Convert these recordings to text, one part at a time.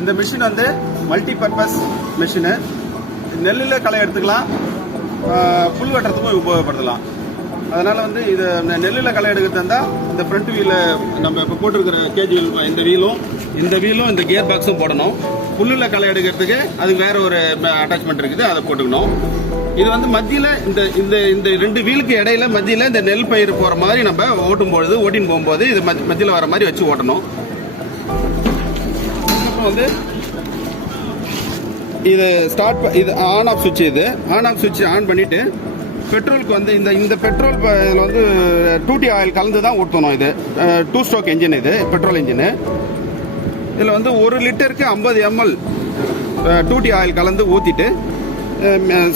இந்த மிஷின் வந்து multi purpose machine. நெல்லில் களை எடுத்துக்கலாம், புல் வெட்டுறதுக்கும் உபயோகப்படுத்தலாம். அதனால் வந்து இது நெல்லில் களை எடுக்கிறது இருந்தால் இந்த ஃப்ரண்ட் வீலில் நம்ம இப்போ போட்டிருக்கிற கேஜ் வீல், இந்த வீலும் இந்த கியர் பாக்ஸும் போடணும். புல்லில் களை எடுக்கிறதுக்கு அதுக்கு வேற ஒரு அட்டாச்மெண்ட் இருக்குது, அதை போட்டுக்கணும். இது வந்து மத்தியில் இந்த ரெண்டு வீலுக்கு இடையில மத்தியில் இந்த நெல் பயிர் போகிற மாதிரி நம்ம ஓட்டின்னு போகும்போது இது மத்தியில் வர மாதிரி வச்சு ஓட்டணும். அப்புறம் வந்து இது இது ஆன் ஆஃப் சுவிட்ச். இது ஆன் ஆஃப் சுவிட்ச் ஆன் பண்ணிட்டு பெட்ரோலுக்கு வந்து இந்த பெட்ரோல் இதில் வந்து 2T ஆயில் கலந்து தான் ஊற்றணும். இது 2 ஸ்ட்ரோக் என்ஜின், இது பெட்ரோல் என்ஜின். இதில் வந்து 1 லிட்டருக்கு 50 ml 2T ஆயில் கலந்து ஊற்றிட்டு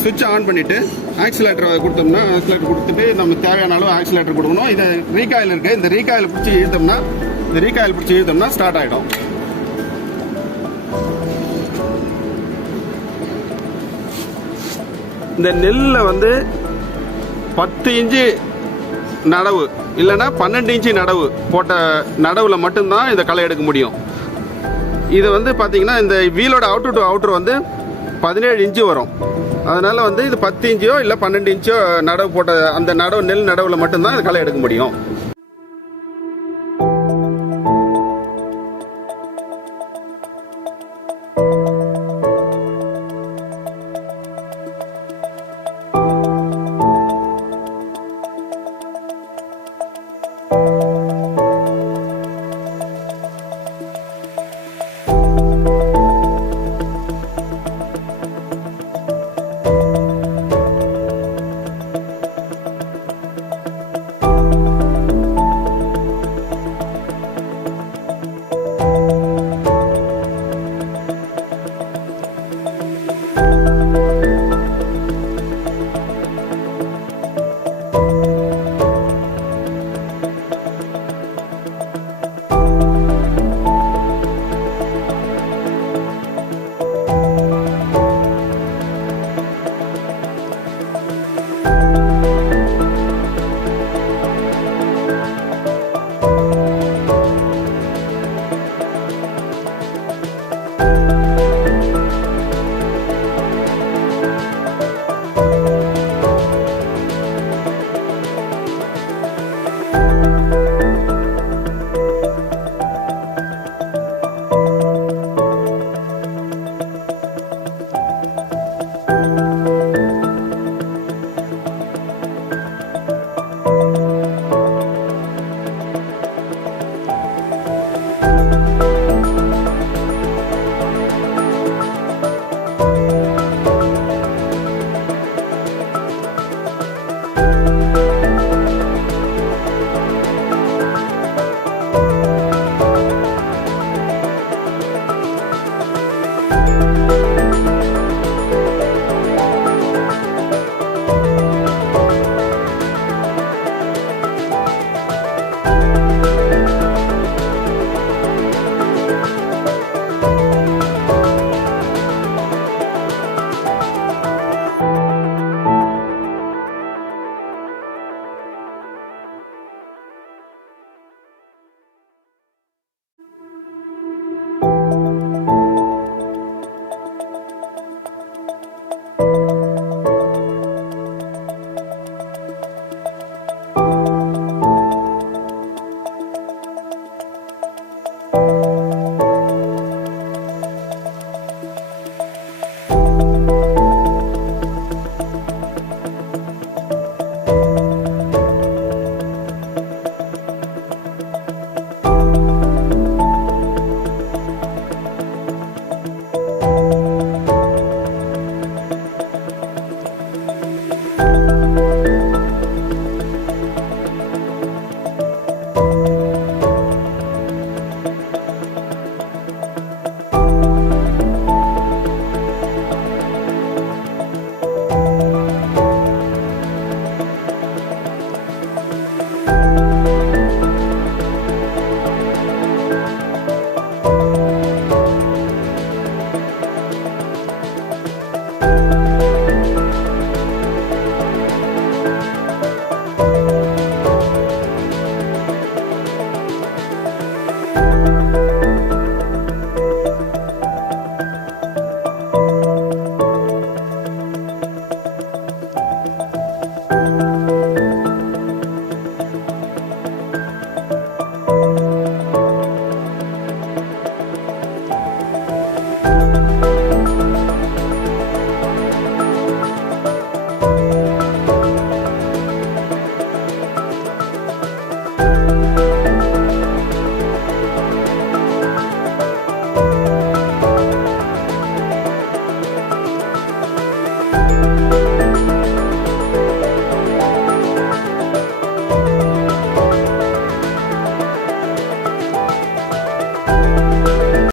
சுவிட்ச் ஆன் பண்ணிவிட்டு ஆக்சிலேட்டர் கொடுத்தோம்னா, ஆக்சிலேட்டர் கொடுத்துட்டு நம்ம தேவையான அளவு ஆக்சிலேட்டர் கொடுக்கணும். இது ரீகாயில் இருக்குது, இந்த ரீகாயில் பிடிச்சி இழுத்தோம்னா ஸ்டார்ட் ஆகிடும். இந்த நெல்லில் வந்து 10 இன்ச்சு நடவு இல்லைன்னா 12 இன்ச்சு நடவு போட்ட நடவில் மட்டும்தான் இதை களை எடுக்க முடியும். இது வந்து பார்த்தீங்கன்னா இந்த வீலோட அவுட்டர் டு அவுட்டர் வந்து 17 இன்ச்சு வரும். அதனால வந்து இது 10 இன்ச்சோ இல்லை 12 இன்ச்சோ நடவு போட்ட அந்த நெல் நடவில் மட்டும்தான் இது களை எடுக்க முடியும்.